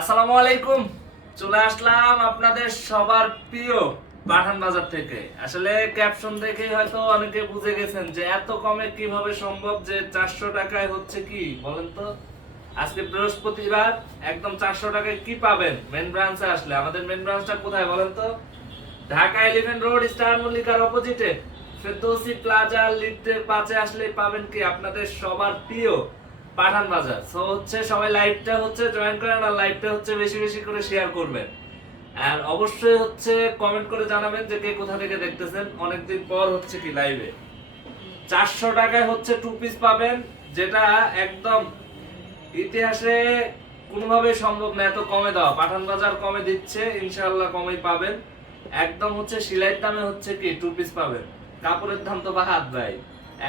আসসালামু আলাইকুম। চলে আসলাম আপনাদের সবার প্রিয় পাঠান বাজার থেকে। আসলে ক্যাপশন দেখেই হয়তো অনেকে বুঝে গেছেন যে এত কমে কীভাবে সম্ভব যে চারশো টাকায় হচ্ছে কি, বলেন তো? আজকে বৃহস্পতিবার, একদম চারশো টাকায় কি পাবেন? মেন ব্রাঞ্চে আসলে। আমাদের মেন ব্রাঞ্চটা কোথায়, বলেন তো? ঢাকা এলিভেন্ট রোড স্টার মল্লিকার অপোজিটে ফেরদৌসি প্লাজা লিফটের পাশে আসলে পাবেন কি আপনাদের সবার প্রিয় পাঠান বাজার। সো হচ্ছে সবাই লাইভটা হচ্ছে জয়েন করেন আর লাইভটা হচ্ছে বেশি বেশি করে শেয়ার করবেন। আর অবশ্যই হচ্ছে কমেন্ট করে জানাবেন যে কে কোথা থেকে দেখতেছেন। অনেকদিন পর হচ্ছে কি লাইভে চারশো টাকায় হচ্ছে টু পিস পাবেন, যেটা একদম ইতিহাসে কোনোভাবে সম্ভব না, এত কমে দেওয়া। পাঠান বাজার কমে দিচ্ছে, ইনশাআল্লাহ কমেই পাবেন। একদম হচ্ছে সিলাইয়ের দামে হচ্ছে কি টু পিস পাবেন। কাপড়ের দাম তো বাহাত ভাই।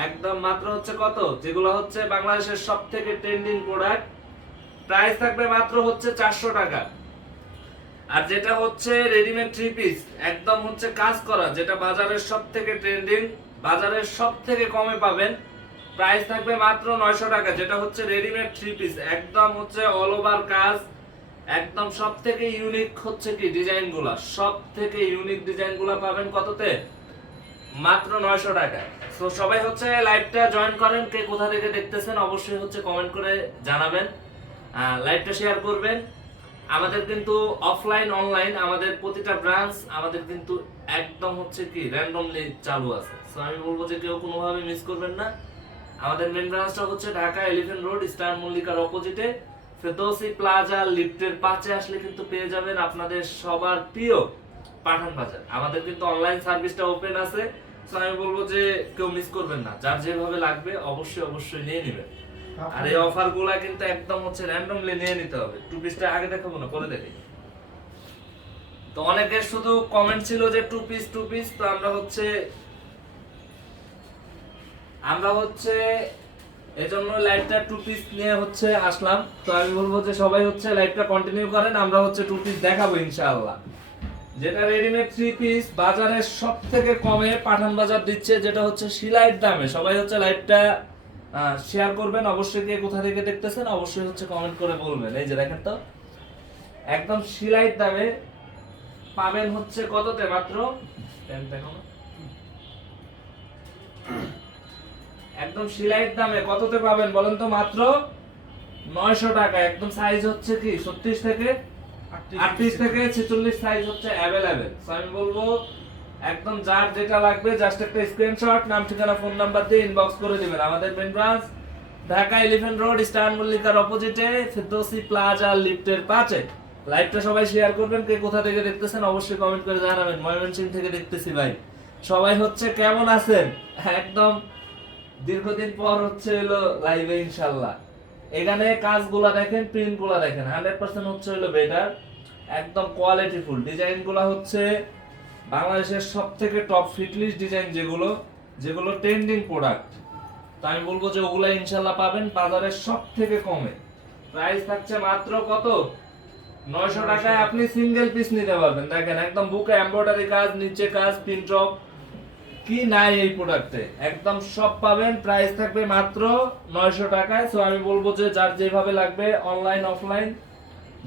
একদম মাত্র হচ্ছে কত? যেগুলো হচ্ছে বাংলাদেশের সব থেকে ট্রেন্ডিং প্রোডাক্ট প্রাইস থাকবে মাত্র হচ্ছে চারশো টাকা। আর যেটা হচ্ছে রেডিমেড থ্রি পিস একদম হচ্ছে কাজ করা, যেটা বাজারের সব থেকে ট্রেন্ডিং বাজারের সব থেকে কমে পাবেন প্রাইস থাকবে মাত্র নয়শো টাকা, যেটা হচ্ছে রেডিমেড থ্রি পিস একদম হচ্ছে অল ওভার কাজ, একদম সব থেকে ইউনিক হচ্ছে কি? ডিজাইনগুলা সব থেকে ইউনিক ডিজাইনগুলা পাবেন কততে? মাত্র নয়শো টাকা। তো সবাই হচ্ছে লাইভটা জয়েন করেন, কে কোথা থেকে দেখতেছেন অবশ্যই হচ্ছে কমেন্ট করে জানাবেন। লাইভটা শেয়ার করবেন। আমাদের কিন্তু অফলাইন অনলাইন আমাদের প্রতিটা ব্রাঞ্চ আমাদের কিন্তু একদম হচ্ছে কি র্যান্ডমলি চালু আছে। সো আমি বলব যে কেউ কোনোভাবে মিস করবেন না। আমাদের মেন ব্রাঞ্চটা হচ্ছে ঢাকা এলিফেন্ট রোড স্টার মল্লিকার অপোজিটে ফেদৌসি প্লাজা লিফটের পাশে আসলে কিন্তু পেয়ে যাবেন আপনাদের সবার প্রিয় পাঠান বাজার আমাদের কিন্তু অনলাইন সার্ভিসটা ওপেন আছে। তো আমি বলব যে কেউ মিস করবেন না। যার যেভাবে লাগবে অবশ্যই অবশ্যই নিয়ে নেবেন। আর এই অফারগুলা কিন্তু একদম হচ্ছে র্যান্ডমলি নিয়ে নিতে হবে। টু পিসটা আগে দেখাবো না পরে দেখি। তো অনেকের শুধু কমেন্ট ছিল যে টু পিস টু পিস তো আমরা হচ্ছে আমরা হচ্ছে এজন্য লাইভটা টু পিস নিয়ে হচ্ছে আসলাম। তো আমি বলব যে সবাই হচ্ছে লাইভটা কন্টিনিউ করেন আমরা হচ্ছে টু পিস দেখাবো ইনশাআল্লাহ। যেটা রেডিমেড থ্রি পিস বাজারের সব থেকে কমে পাঠান বাজার দিচ্ছে, যেটা হচ্ছে সিলাইয়ের দামে। সবাই হচ্ছে লাইভটা শেয়ার করবেন। অবশ্যই কে কোথা থেকে দেখতেছেন, অবশ্যই হচ্ছে কমেন্ট করে বলবেন। এই যে দেখেন তো, একদম সিলাইয়ের দামে পাবেন হচ্ছে কততে মাত্র? দেখো একদম সিলাইয়ের দামে কততে পাবেন বলেন তো মাত্র? নয়শো টাকা। একদম সাইজ হচ্ছে কি, ছত্রিশ থেকে আটত্রিশ থেকে ছেচল্লিশ সাইজ হচ্ছে অ্যাভেলেবেল আমি বলব, একদম যার যেটা লাগবে জাস্ট একটা স্ক্রিনশট নাম, ঠিকানা ফোন নাম্বার দিয়ে ইনবক্স করে দিবেন। আমাদের main branch Dhaka Elephant Road Star মল্লিকার অপোজিটে ফেরদৌসি প্লাজা লিফটের পাশে লাইভটা সবাই শেয়ার করবেন, কে কোথা থেকে দেখতেছেন অবশ্যই কমেন্ট করে জানাবেন। ময়মনসিং থেকে দেখতেছি ভাই। সবাই হচ্ছে কেমন আছেন? একদম দীর্ঘদিন পর হচ্ছে হলো লাইভে ইনশাল্লাহ। এখানে কাজগুলা দেখেন প্রিন্টগুলা দেখেন। হান্ড্রেড পার্সেন্ট হচ্ছে হলো বেটার একদম কোয়ালিটিফুল ডিজাইনগুলা হচ্ছে বাংলাদেশের সব থেকে টপ ফিটলিস্ট ডিজাইন যেগুলো যেগুলো ট্রেন্ডিং প্রোডাক্ট তো আমি বলব যে ওগুলা ইনশাল্লাহ পাবেন বাজারের সব থেকে কমে। প্রাইস থাকছে মাত্র কত? নয়শো টাকায় আপনি সিঙ্গেল পিস নিতে পারবেন। দেখেন, একদম বুকে এমব্রয়ডারি কাজ, নিচে কাজ প্রিন্ট কি নাই এই প্রোডাক্টে একদম সব পাবেন প্রাইস থাকবে মাত্র নয়শো টাকায়। সো আমি বলব যে যার যেভাবে লাগবে অনলাইন অফলাইন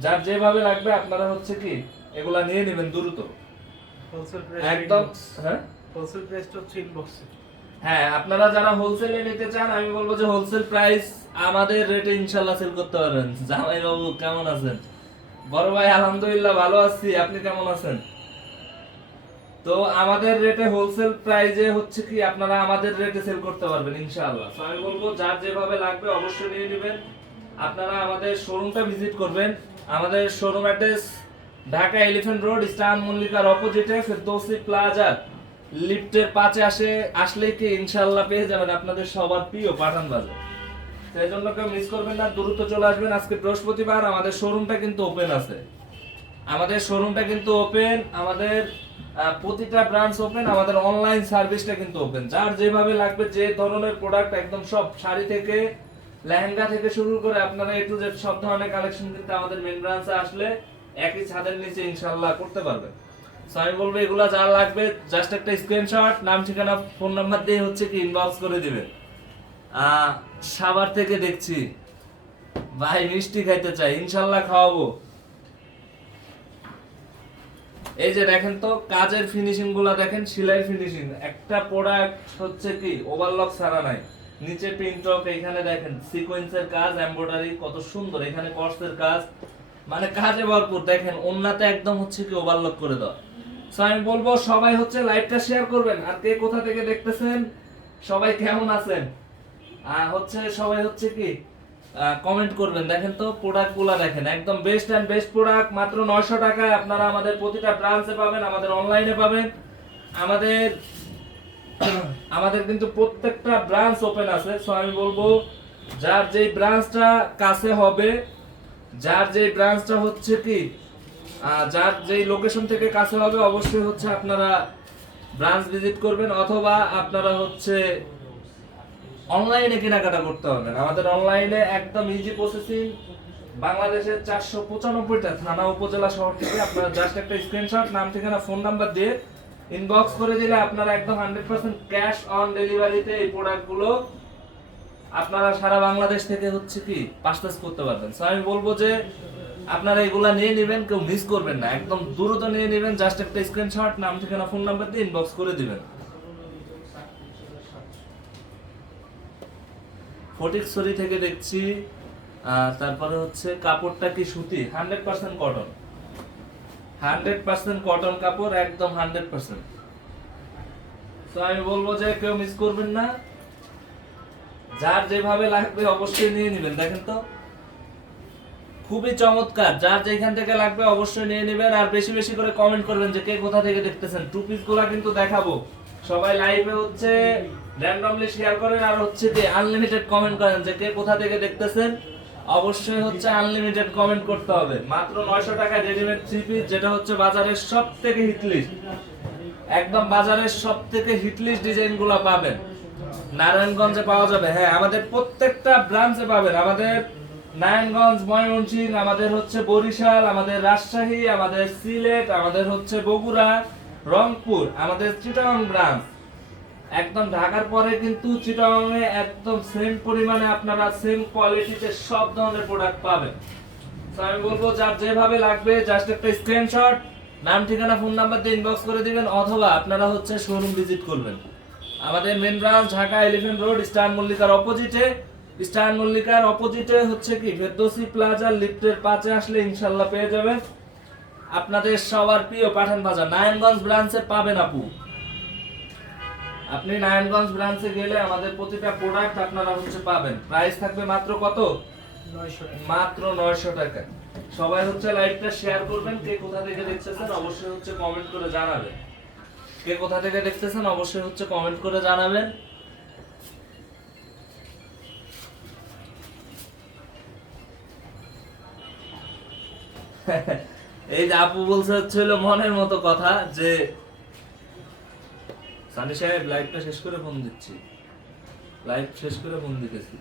যার যেভাবে লাগবে আপনারা হচ্ছে কি এগুলা নিয়ে নেবেন দ্রুত। প্রাইস একদম হ্যাঁ? হোলসেল প্রাইসটা হচ্ছে ইনবক্সে হ্যাঁ আপনারা যারা হোলসেলে নিতে চান আমি বলব যে হোলসেল প্রাইস আমাদের রেটে ইনশাল্লাহ সেল করতে পারবেন। জামাই বাবু কেমন আছেন? বড় ভাই আলহামদুলিল্লাহ ভালো আছি। আপনি কেমন আছেন? তো আমাদের রেটে হোলসেল প্রাইজে হচ্ছে কি আপনারা আমাদের রেটে সেল করতে পারবেন, ইনশাআল্লাহ। তো আমি বলব, যার যেভাবে লাগবে অবশ্যই নিয়ে নেবেন। আপনারা আমাদের শোরুমটা ভিজিট করবেন। আমাদের showroom address Dhaka Elephant Road Star মল্লিকার অপোজিটে ফেরদৌসি প্লাজা লিফটের পাশে আসে আসলে কি ইনশাআল্লাহ পেয়ে যাবেন আপনাদের সবার প্রিয় পাঠান বাজার। সেই জন্য কেউ মিস করবেন না, দ্রুত চলে আসবেন। আজকে বৃহস্পতিবার আমাদের শোরুমটা কিন্তু ওপেন আছে। আমাদের শোরুমটা কিন্তু ওপেন আমাদের প্রতিটা ব্রাঞ্চ ওপেন আমাদের অনলাইন সার্ভিসটা কিন্তু ওপেন যার যেভাবে লাগবে যে ধরনের প্রোডাক্ট একদম সব শাড়ি থেকে লেহেঙ্গা থেকে শুরু করে আপনারা এ টু জেড সব ধরনের কালেকশন কিন্তু আমাদের মেন ব্রাঞ্চে আসলে একই ছাদের নিচে ইনশাল্লাহ করতে পারবেন সো আমি বলব এগুলা যা লাগবে জাস্ট একটা স্ক্রিনশট নাম ঠিকানা ফোন নাম্বার দিয়ে হচ্ছে কি ইনবক্স করে দিবেন আহ, সাভার থেকে দেখছি। ভাই মিষ্টি খাইতে চাই ইনশাল্লাহ খাওয়াবো। এই যে দেখেন তো, কাজের ফিনিশিংগুলো দেখেন, সেলাই ফিনিশিং একটা প্রোডাক্ট হচ্ছে কি ওভারলক ছাড়া নাই। নিচে প্রিন্টক এখানে দেখেন সিকোয়েন্সের কাজ এমব্রয়ডারি কত সুন্দর। এখানে কর্সের কাজ মানে কাজে ভরপুর। দেখেন, ওন্নাতে একদম হচ্ছে কি ওভারলক করে দাও সো আমি বলব, সবাই হচ্ছে লাইভটা শেয়ার করবেন। আর কে কোথা থেকে দেখতেছেন? সবাই কেমন আছেন? আর হচ্ছে, সবাই হচ্ছে কি কমেন্ট করবেন। দেখেন তো প্রোডাক্টগুলা দেখেন, একদম বেস্ট এন্ড বেস্ট প্রোডাক্ট মাত্র নয়শো টাকায় আপনারা আমাদের প্রতিটা ব্রাঞ্চে পাবেন, আমাদের অনলাইনে পাবেন। আমাদের আমাদের কিন্তু প্রত্যেকটা ব্রাঞ্চ ওপেন আছে। সো আমি বলব, যার যেই ব্রাঞ্চটা কাছে হবে, যার যেই ব্রাঞ্চটা হচ্ছে কি যার যেই লোকেশন থেকে কাছে হবে, অবশ্যই হচ্ছে আপনারা ব্রাঞ্চ ভিজিট করবেন, অথবা আপনারা হচ্ছে অনলাইনে কেনাকাটা করতে হবে। আমাদের অনলাইনে একদম ইজি প্রসেসিং বাংলাদেশের চারশো পঁচানব্বইটা থানা, উপজেলা শহর থেকে আপনারা জাস্ট একটা স্ক্রিনশট নাম, ঠিকানা ফোন নাম্বার দিয়ে ইনবক্স করে দিলে আপনারা একদম হান্ড্রেড পার্সেন্ট ক্যাশ অন ডেলিভারিতে এই প্রোডাক্টগুলো আপনারা সারা বাংলাদেশ থেকে হচ্ছে কি পার্চেস করতে পারবেন। সো আমি বলব যে আপনারা এগুলা নিয়ে নেবেন, কেউ মিস করবেন না। একদম দ্রুত নিয়ে নেবেন জাস্ট একটা স্ক্রিনশট নাম, ঠিকানা ফোন নাম্বার দিয়ে ইনবক্স করে দিবেন। ফটিকছড়ি থেকে দেখছি তারপরে হচ্ছে কাপড়টা কি সুতি? Hundred percent cotton. Hundred percent cotton কাপড়, একদম হান্ড্রেড পার্সেন্ট। তো আমি বলব যে কেউ মিস করবেন না। যার যেভাবে লাগবে অবশ্যই নিয়ে নেবেন, দেখেন তো। খুবই চমৎকার, যার যেখান থেকে লাগবে অবশ্যই নিয়ে নেবেন। আর বেশি বেশি করে কমেন্ট করবেন যে কে কোথা থেকে দেখতেছেন। টু পিসগুলা কিন্তু দেখাবো। সবাই লাইভে হচ্ছে র্যান্ডমলি শেয়ার করেন আর হচ্ছে যে আনলিমিটেড কমেন্ট করেন যে কে কোথা থেকে দেখতেছেন, অবশ্যই হচ্ছে আনলিমিটেড কমেন্ট করতে হবে। মাত্র নয়শো টাকা রেডিমেড থ্রি যেটা হচ্ছে বাজারের সব থেকে হিট লিস্ট একদম বাজারের সব থেকে হিট লিস্ট ডিজাইনগুলা পাবেন। নারায়ণগঞ্জে পাওয়া যাবে। হ্যাঁ আমাদের প্রত্যেকটা ব্রাঞ্চে পাবেন। আমাদের নারায়ণগঞ্জ, ময়মনসিংহ, আমাদের হচ্ছে বরিশাল, আমাদের রাজশাহী, আমাদের সিলেট, আমাদের হচ্ছে বগুড়া রংপুর, আমাদের চিটাগং ব্রাঞ্চ একদম ঢাকার পরে কিন্তু চিটাগং এ একদম সেম পরিমাণে আপনারা সেম কোয়ালিটিতে সব ধরনের প্রোডাক্ট পাবেন। আমি বলব, যার যেভাবে লাগবে জাস্ট একটা স্ক্রিনশট নাম, ঠিকানা ফোন নাম্বার দিয়ে ইনবক্স করে দিবেন, অথবা আপনারা হচ্ছে শোরুম ভিজিট করবেন। আমাদের main branch Dhaka Elephant Road Star মল্লিকার অপোজিটে স্টার মল্লিকার অপোজিটে হচ্ছে কি ফেরদৌসি প্লাজা লিফটের পাশে আসলে ইনশাল্লাহ পেয়ে যাবেন। আপনাদের সবার প্রিয় পাঠান বাজার নারায়ণগঞ্জ ব্রাঞ্চে পাবেন আপু। আপনি নারায়ণগঞ্জ ব্রাঞ্চে গেলে আমাদের প্রতিটা প্রোডাক্ট আপনারা হচ্ছে পাবেন। প্রাইস থাকবে মাত্র কত? মাত্র নয়শো টাকা। সবাই হচ্ছে লাইভটা শেয়ার করবেন কে কোথা থেকে দেখতেছেন অবশ্যই হচ্ছে কমেন্ট করে জানাবেন। কে কোথা থেকে দেখতেছেন অবশ্যই হচ্ছে কমেন্ট করে জানাবেন। এই যে আপু বলছে হচ্ছে মনের মতো কথা যে, সানি সাহেব লাইভটা শেষ করে ফোন দিচ্ছি। লাইভ শেষ করে ফোন দিতেছি।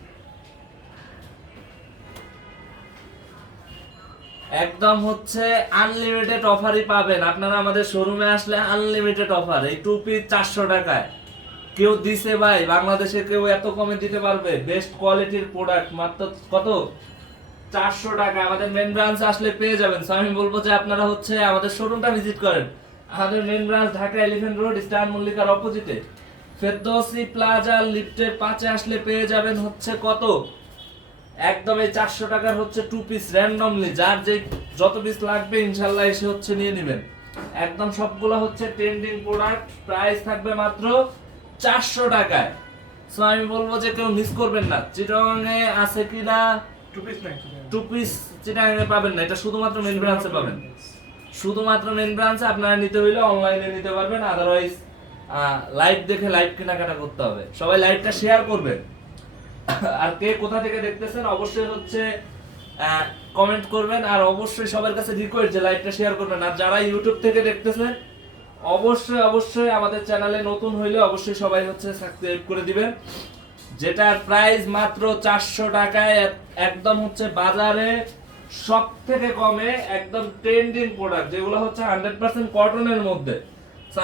একদম হচ্ছে আনলিমিটেড অফারই পাবেন। আপনারা আমাদের শোরুমে আসলে আনলিমিটেড অফার এই টু পিস চারশো টাকায়। কেউ দিছে ভাই, বাংলাদেশে কেউ এত কমে দিতে পারবে। বেস্ট কোয়ালিটির প্রোডাক্ট মাত্র কত? চারশো টাকা। আমাদের মেন ব্রাঞ্চ আসলে পেয়ে যাবেন। So, আমি বলব যে আপনারা হচ্ছে আমাদের শোরুমটা ভিজিট করেন। আমাদের main branch Dhaka Elephant Road Star মল্লিকার অপোজিটে ফেরদৌসি প্লাজা লিফটের পাঁচে আসলে পেয়ে যাবেন হচ্ছে কত? একদম এই চারশো টাকার হচ্ছে টু পিস র্যান্ডমলি যার যে যত পিস লাগবে, ইনশাল্লাহ এসে হচ্ছে নিয়ে নেবেন। একদম সবগুলো হচ্ছে ট্রেন্ডিং প্রোডাক্ট প্রাইস থাকবে মাত্র চারশো টাকায়। সো আমি বলব যে কেউ মিস করবেন না। চিটং এ আছে কিনা? টু পিস নাই টু পিস চিটং এ পাবেন না, এটা শুধুমাত্র মেন ব্রাঞ্চে পাবেন। শুধুমাত্র মেন ব্রাঞ্চে আপনারা নিতে হইলে অনলাইনে নিতে পারবেন আদারওয়াইজ লাইভ দেখে লাইভ কেনাকাটা করতে হবে। সবাই লাইভটা শেয়ার করবেন। আর কে কোথা থেকে দেখতেছেন, অবশ্যই হচ্ছে কমেন্ট করবেন, আর অবশ্যই সবার কাছে রিকোয়েস্ট যে লাইভটা শেয়ার করবেন। আর যারা ইউটিউব থেকে দেখতেছেন, অবশ্যই অবশ্যই আমাদের চ্যানেলে নতুন হইলে অবশ্যই সবাই হচ্ছে সাবস্ক্রাইব করে দিবেন। যেটার প্রাইস মাত্র চারশো টাকায় একদম হচ্ছে বাজারে সব থেকে কমে একদম ট্রেন্ডিং প্রোডাক্ট যেগুলো হচ্ছে হান্ড্রেড পার্সেন্ট কটনের মধ্যে।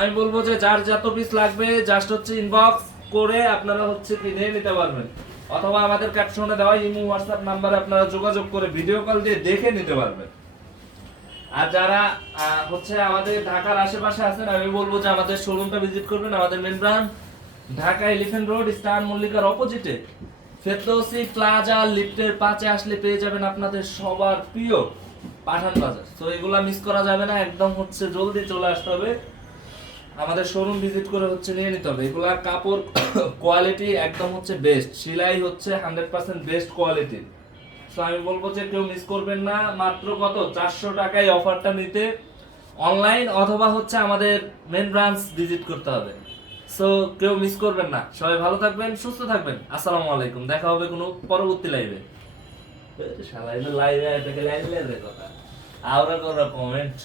আমি বলব যে যার যত পিস লাগবে জাস্ট হচ্ছে ইনবক্স করে আপনারা হচ্ছে কিনে নিতে পারবেন। অথবা আমাদের ক্যাপশনে দেওয়া ইমো হোয়াটসঅ্যাপ নাম্বারে আপনারা যোগাযোগ করে ভিডিও কল দিয়ে দেখে নিতে পারবেন। আর যারা হচ্ছে আমাদের ঢাকার আশেপাশে আছেন, আমি বলব যে আমাদের শোরুমটা ভিজিট করবেন, আমাদের main branch Dhaka Elephant Road Star মল্লিকার অপোজিটে ফেরদৌসি প্লাজা লিফটের পাশে আসলে পেয়ে যাবেন আপনাদের সবার প্রিয় পাঠান বাজার। তো এগুলা মিস করা যাবে না, একদম হচ্ছে জলদি চলে আসতে হবে। আমাদের শোরুম ভিজিট করে হচ্ছে নিয়ে নিতে হবে। এগুলা কাপড় কোয়ালিটি একদম হচ্ছে বেস্ট সেলাই হচ্ছে হান্ড্রেড পার্সেন্ট বেস্ট কোয়ালিটির তো আমি বলব যে কেউ মিস করবেন না, মাত্র কত? চারশো টাকায় অফারটা নিতে অনলাইন অথবা হচ্ছে আমাদের মেন ব্রাঞ্চ ভিজিট করতে হবে। সো কেউ মিস করবেন না। সবাই ভালো থাকবেন, সুস্থ থাকবেন। আসসালামু আলাইকুম। দেখা হবে কোনো পরবর্তী লাইভে সবাই লাইভে লাইভে কথা। আওরা কমেন্ট